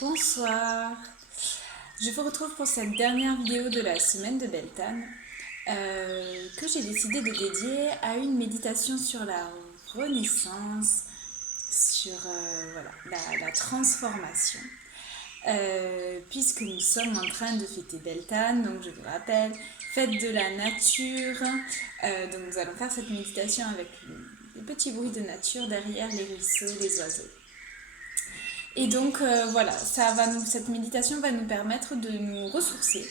Bonsoir, je vous retrouve pour cette dernière vidéo de la semaine de Beltane que j'ai décidé de dédier à une méditation sur la renaissance, sur la transformation. Puisque nous sommes en train de fêter Beltane, donc je vous rappelle, fête de la nature. Donc nous allons faire cette méditation avec des petits bruits de nature derrière les ruisseaux, les oiseaux. Et donc cette méditation va nous permettre de nous ressourcer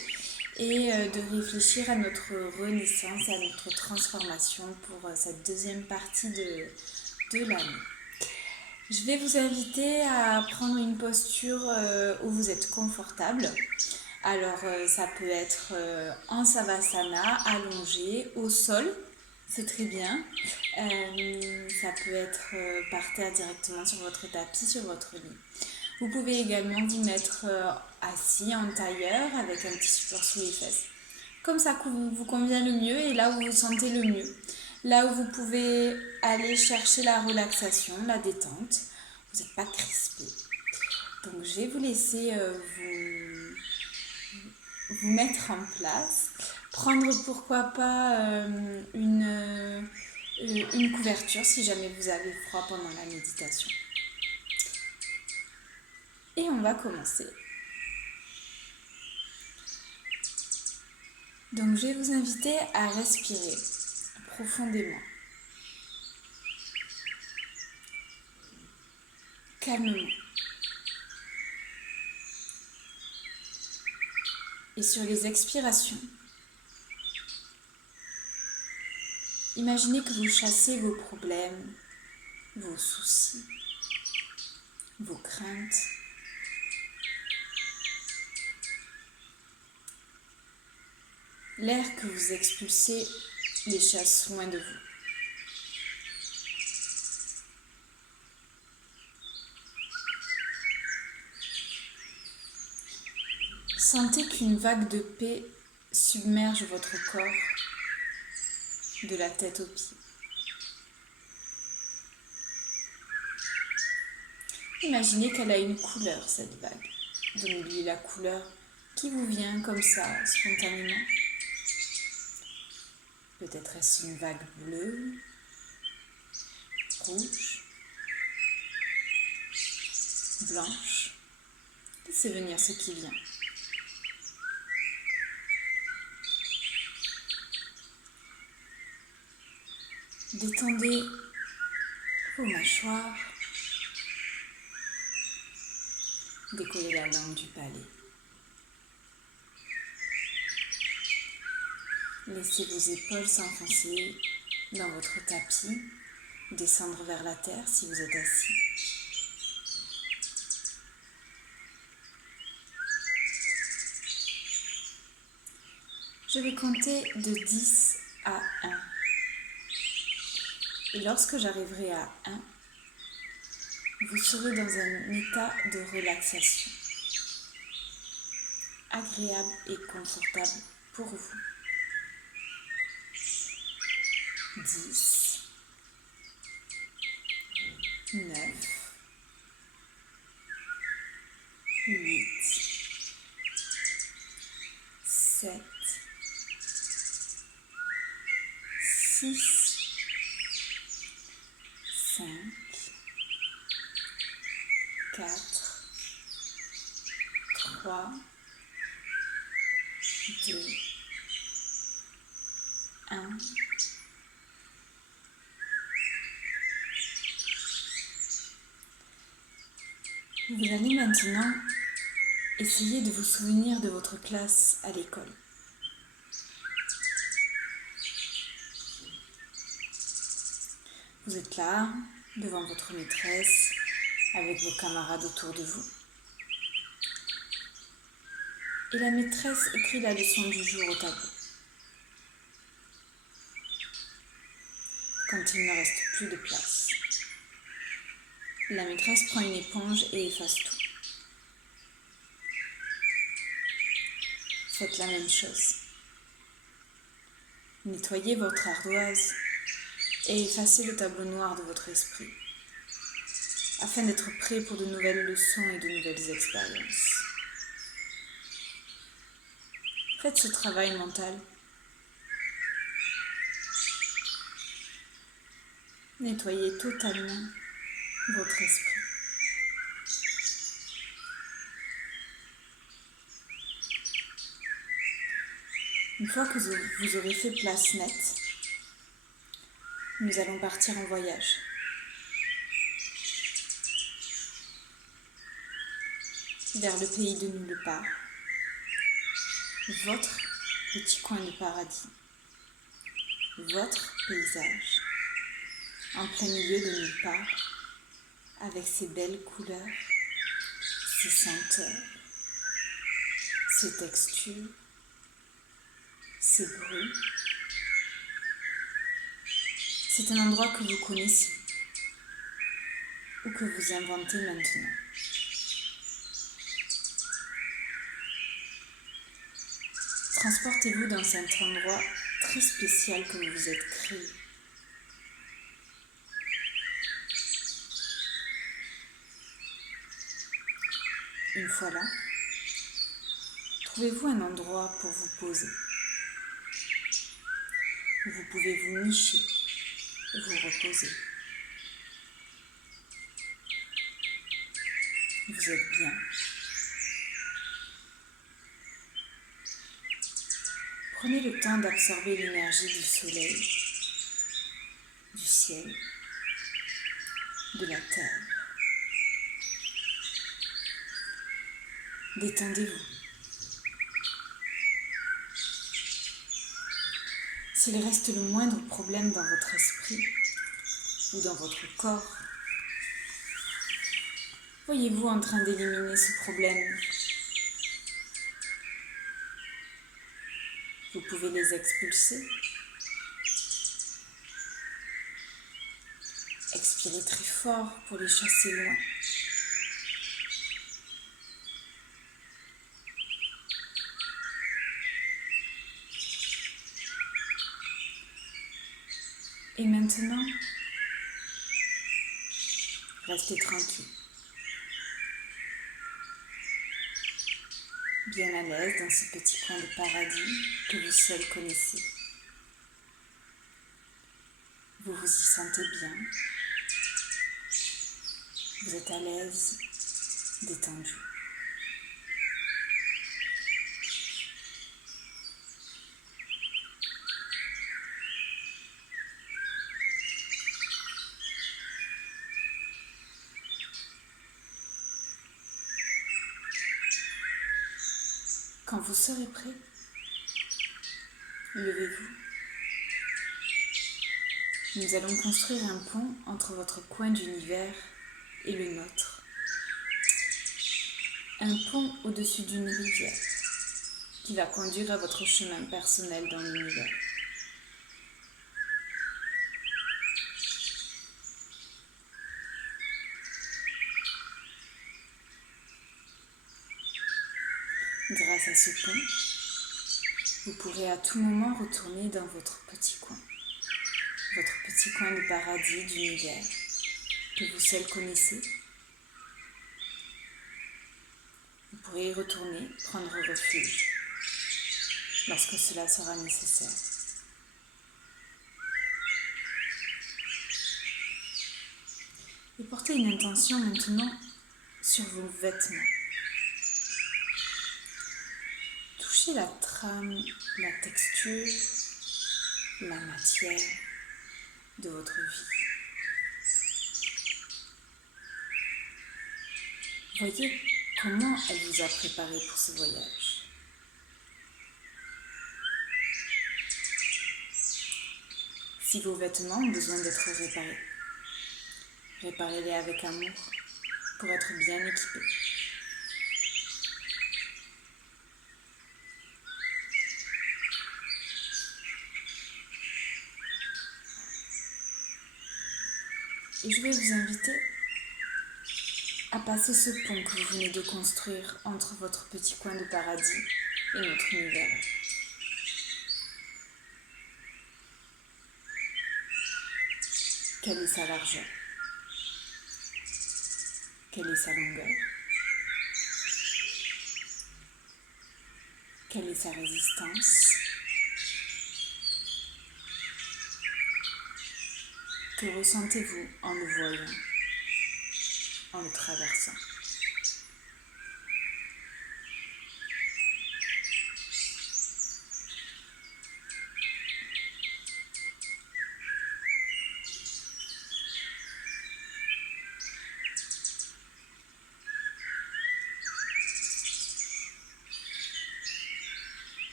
et de réfléchir à notre renaissance, à notre transformation pour cette deuxième partie de l'année. Je vais vous inviter à prendre une posture où vous êtes confortable. Alors ça peut être en savasana, allongé, au sol, c'est très bien. Ça peut être par terre directement sur votre tapis, sur votre lit. Vous pouvez également vous mettre assis en tailleur avec un petit support sous les fesses. Comme ça vous convient le mieux et là où vous vous sentez le mieux. Là où vous pouvez aller chercher la relaxation, la détente. Vous n'êtes pas crispé. Donc je vais vous laisser vous mettre en place. Prendre pourquoi pas une couverture si jamais vous avez froid pendant la méditation. Et on va commencer. Donc je vais vous inviter à respirer profondément, calmement. Et sur les expirations, imaginez que vous chassez vos problèmes, vos soucis, vos craintes. L'air que vous expulsez les chasse loin de vous. Sentez qu'une vague de paix submerge votre corps, de la tête aux pieds. Imaginez qu'elle a une couleur, cette vague. Donnez-lui la couleur qui vous vient comme ça, spontanément. Peut-être est-ce une vague bleue, rouge, blanche. Laissez venir ce qui vient. Détendez vos mâchoires. Décollez la langue du palais. Laissez vos épaules s'enfoncer dans votre tapis, descendre vers la terre si vous êtes assis. Je vais compter de 10 à 1. Et lorsque j'arriverai à 1, vous serez dans un état de relaxation, agréable et confortable pour vous. 10, 9, 8, 7, 6, 5, 4, 3, 2, 1. Vous allez maintenant essayer de vous souvenir de votre classe à l'école. Vous êtes là, devant votre maîtresse, avec vos camarades autour de vous. Et la maîtresse écrit la leçon du jour au tableau. Quand il ne reste plus de place, la maîtresse prend une éponge et efface tout. Faites la même chose. Nettoyez votre ardoise et effacez le tableau noir de votre esprit afin d'être prêt pour de nouvelles leçons et de nouvelles expériences. Faites ce travail mental. Nettoyez totalement votre esprit. Une fois que vous aurez fait place nette, nous allons partir en voyage. Vers le pays de nulle part, votre petit coin de paradis, votre paysage, en plein milieu de nulle part, avec ses belles couleurs, ses senteurs, ses textures, ses bruits. C'est un endroit que vous connaissez ou que vous inventez maintenant. Transportez-vous dans cet endroit très spécial que vous vous êtes créé. Une fois là, trouvez-vous un endroit pour vous poser, où vous pouvez vous nicher, vous reposer. Vous êtes bien. Prenez le temps d'absorber l'énergie du soleil, du ciel, de la terre. Détendez-vous. S'il reste le moindre problème dans votre esprit ou dans votre corps, voyez-vous en train d'éliminer ce problème. Vous pouvez les expulser. Expirez très fort pour les chasser loin. Et maintenant, restez tranquille. Bien à l'aise dans ce petit coin de paradis que vous seul connaissez. Vous vous y sentez bien. Vous êtes à l'aise, détendu. Quand vous serez prêt, levez-vous. Nous allons construire un pont entre votre coin d'univers et le nôtre. Un pont au-dessus d'une rivière qui va conduire à votre chemin personnel dans l'univers. Grâce à ce pont, vous pourrez à tout moment retourner dans votre petit coin de paradis d'univers que vous seul connaissez. Vous pourrez y retourner, prendre refuge lorsque cela sera nécessaire. Et portez une intention maintenant sur vos vêtements. Touchez la trame, la texture, la matière de votre vie. Voyez comment elle vous a préparé pour ce voyage. Si vos vêtements ont besoin d'être réparés, réparez-les avec amour pour être bien équipés. Et je vais vous inviter à passer ce pont que vous venez de construire entre votre petit coin de paradis et notre univers. Quelle est sa largeur? Quelle est sa longueur? Quelle est sa résistance? Que ressentez-vous en le voyant, en le traversant?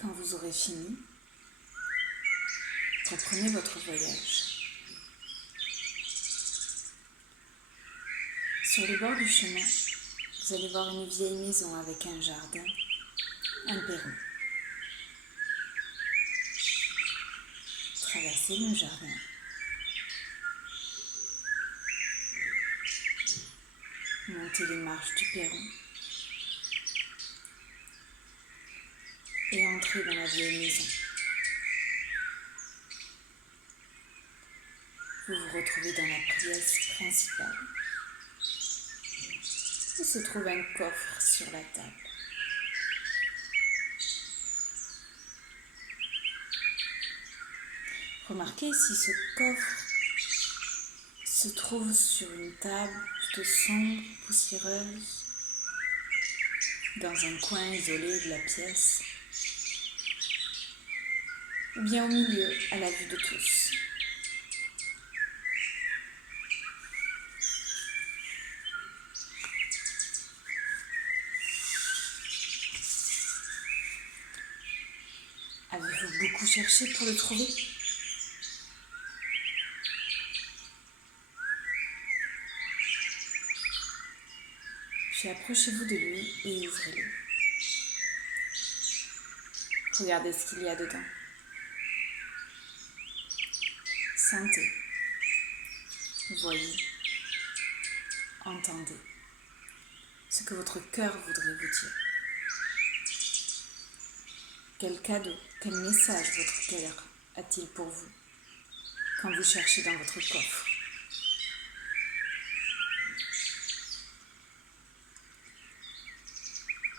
Quand vous aurez fini, reprenez votre voyage. Sur le bord du chemin, vous allez voir une vieille maison avec un jardin, un perron. Traversez le jardin. Montez les marches du perron. Et entrez dans la vieille maison. Vous vous retrouvez dans la pièce principale. Il se trouve un coffre sur la table. Remarquez si ce coffre se trouve sur une table plutôt sombre, poussiéreuse, dans un coin isolé de la pièce, ou bien au milieu, à la vue de tous. Avez-vous beaucoup cherché pour le trouver ? Puis approchez-vous de lui et ouvrez-le. Regardez ce qu'il y a dedans. Sentez, voyez, entendez ce que votre cœur voudrait vous dire. Quel cadeau, quel message votre cœur a-t-il pour vous quand vous cherchez dans votre coffre?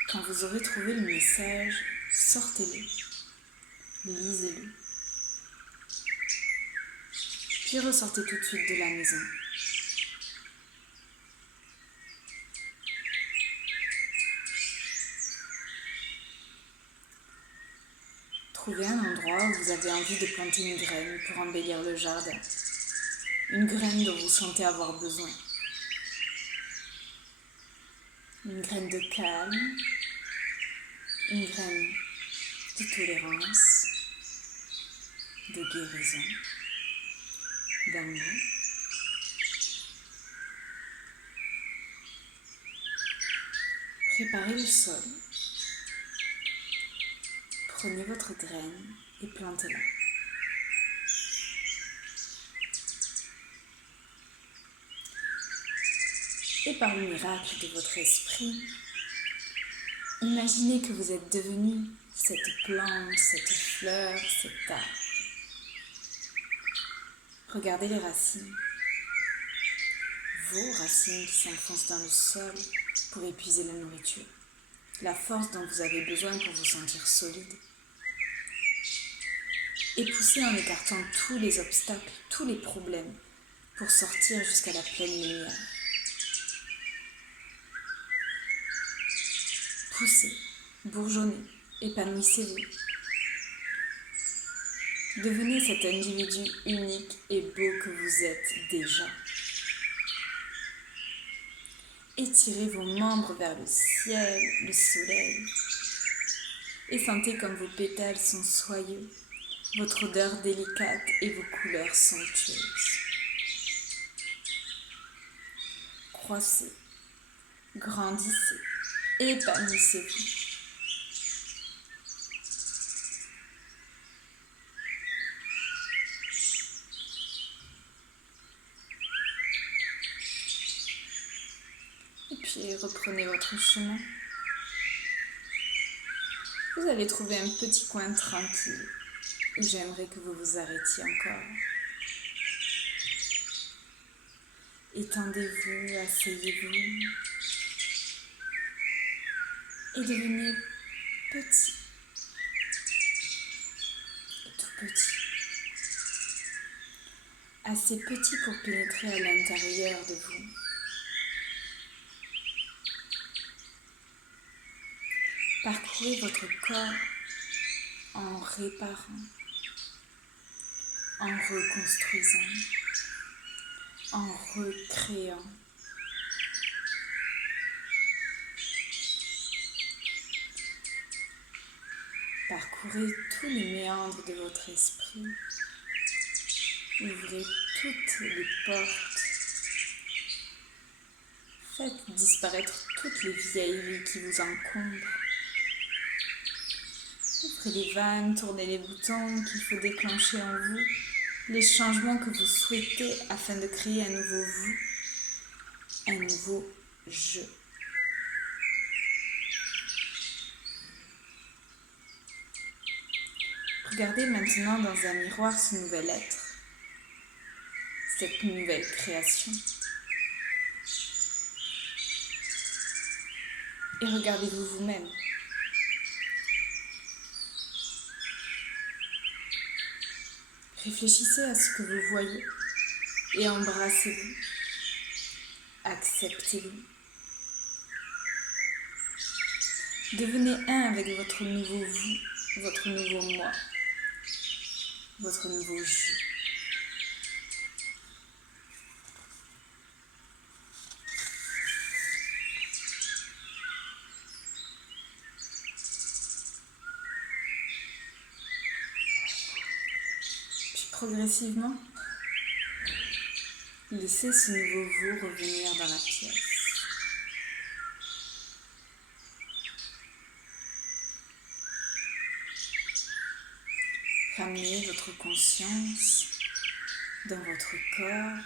Quand vous aurez trouvé le message, sortez-le, lisez-le, puis ressortez tout de suite de la maison. Trouvez un endroit où vous avez envie de planter une graine pour embellir le jardin. Une graine dont vous sentez avoir besoin. Une graine de calme, une graine de tolérance, de guérison, d'amour. Préparez le sol. Prenez votre graine et plantez-la. Et par le miracle de votre esprit, imaginez que vous êtes devenu cette plante, cette fleur, cet arbre. Regardez les racines. Vos racines qui s'enfoncent dans le sol pour épuiser la nourriture. La force dont vous avez besoin pour vous sentir solide. Et poussez en écartant tous les obstacles, tous les problèmes pour sortir jusqu'à la pleine lumière. Poussez, bourgeonnez, épanouissez-vous. Devenez cet individu unique et beau que vous êtes déjà. Étirez vos membres vers le ciel, le soleil. Et sentez comme vos pétales sont soyeux, votre odeur délicate et vos couleurs somptueuses. Croissez, grandissez, épanouissez-vous. puis reprenez votre chemin. Vous allez trouver un petit coin tranquille où j'aimerais que vous vous arrêtiez encore. Étendez-vous, asseyez-vous et devenez petit, tout petit. Assez petit pour pénétrer à l'intérieur de vous. Parcourez votre corps en réparant, en reconstruisant, en recréant. Parcourez tous les méandres de votre esprit. Ouvrez toutes les portes. Faites disparaître toutes les vieilleries qui vous encombrent. Ouvrez les vannes, tournez les boutons qu'il faut déclencher en vous, les changements que vous souhaitez afin de créer un nouveau vous, un nouveau je. Regardez maintenant dans un miroir ce nouvel être, cette nouvelle création. Et regardez-vous vous-même. Réfléchissez à ce que vous voyez et embrassez-vous. Acceptez-vous. Devenez un avec votre nouveau vous, votre nouveau moi, votre nouveau je. Puis progressivement, laissez ce nouveau vous revenir dans la pièce. Ramenez votre conscience dans votre corps,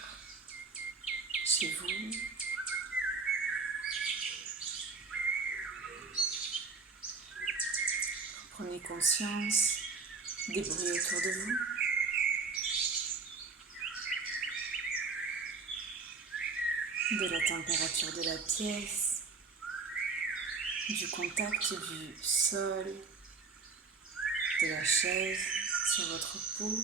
chez vous. Prenez conscience des bruits autour de vous. De la température de la pièce, du contact du sol, de la chaise sur votre peau.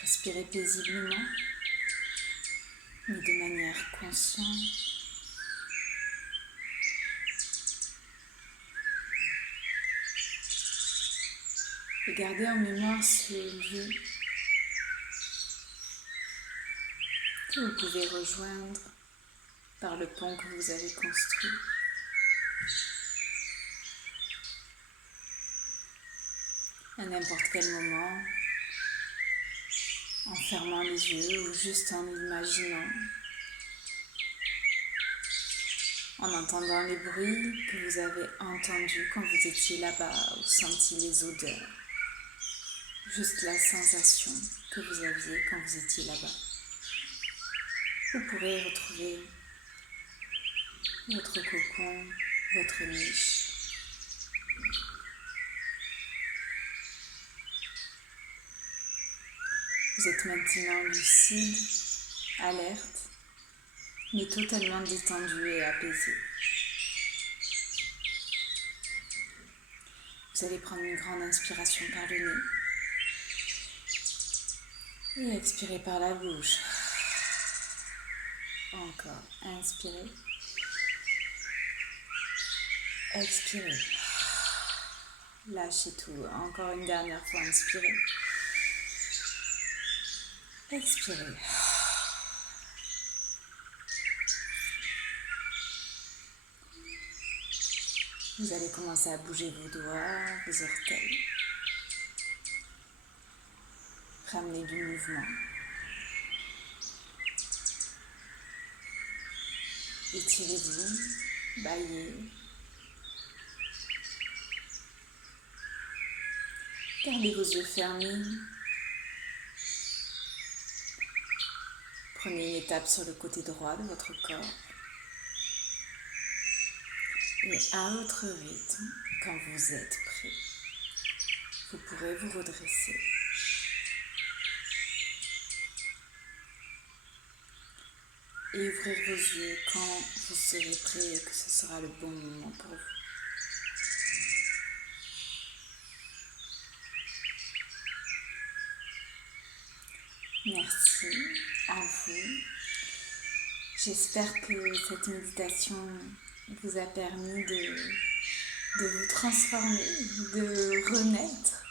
Respirez paisiblement, mais de manière consciente. Et gardez en mémoire ce lieu que vous pouvez rejoindre par le pont que vous avez construit. À n'importe quel moment, en fermant les yeux ou juste en l'imaginant, en entendant les bruits que vous avez entendus quand vous étiez là-bas ou senti les odeurs. Juste la sensation que vous aviez quand vous étiez là-bas. Vous pourrez retrouver votre cocon, votre niche. Vous êtes maintenant lucide, alerte, mais totalement détendu et apaisé. Vous allez prendre une grande inspiration par le nez et expirer par la bouche. Encore, inspirez, expirez. Lâchez tout, encore une dernière fois, inspirez. Expirez. Vous allez commencer à bouger vos doigts, vos orteils. Ramenez du mouvement. Étirez-vous, baillez. Gardez vos yeux fermés. Prenez une étape sur le côté droit de votre corps et à votre rythme, quand vous êtes prêt, vous pourrez vous redresser. Et ouvrir vos yeux quand vous serez prêt et que ce sera le bon moment pour vous. Merci à vous. J'espère que cette méditation vous a permis de vous transformer, de renaître.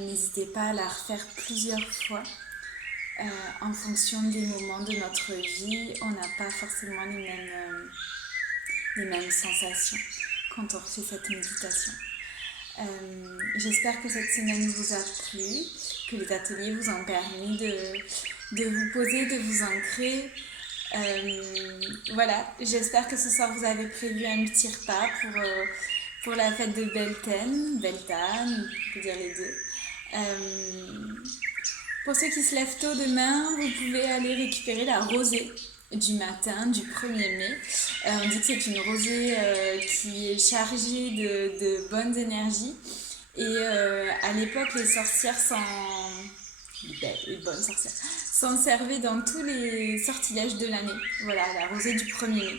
N'hésitez pas à la refaire plusieurs fois. En fonction des moments de notre vie, on n'a pas forcément les mêmes sensations quand on refait cette méditation. J'espère que cette semaine vous a plu, que les ateliers vous ont permis de vous poser, de vous ancrer. Voilà, j'espère que ce soir vous avez prévu un petit repas pour la fête de Beltane, on peut dire les deux. Pour ceux qui se lèvent tôt demain, vous pouvez aller récupérer la rosée du matin, du 1er mai. On dit que c'est une rosée qui est chargée de bonnes énergies. Et à l'époque, les sorcières les bonnes sorcières, s'en servaient dans tous les sortilèges de l'année. Voilà, la rosée du 1er mai.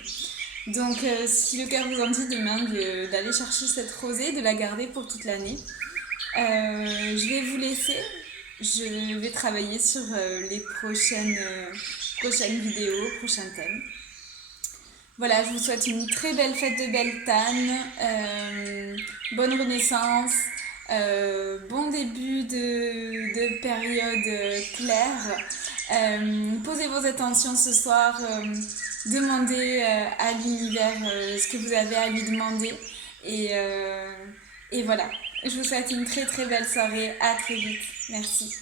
Donc, si le cœur vous en dit demain d'aller chercher cette rosée, de la garder pour toute l'année, je vais vous laisser. Je vais travailler sur les prochaines vidéos, prochains thèmes. Voilà, je vous souhaite une très belle fête de Beltane, bonne renaissance, bon début de période claire. Posez vos intentions ce soir, demandez à l'univers ce que vous avez à lui demander. Et voilà, je vous souhaite une très très belle soirée, à très vite, merci.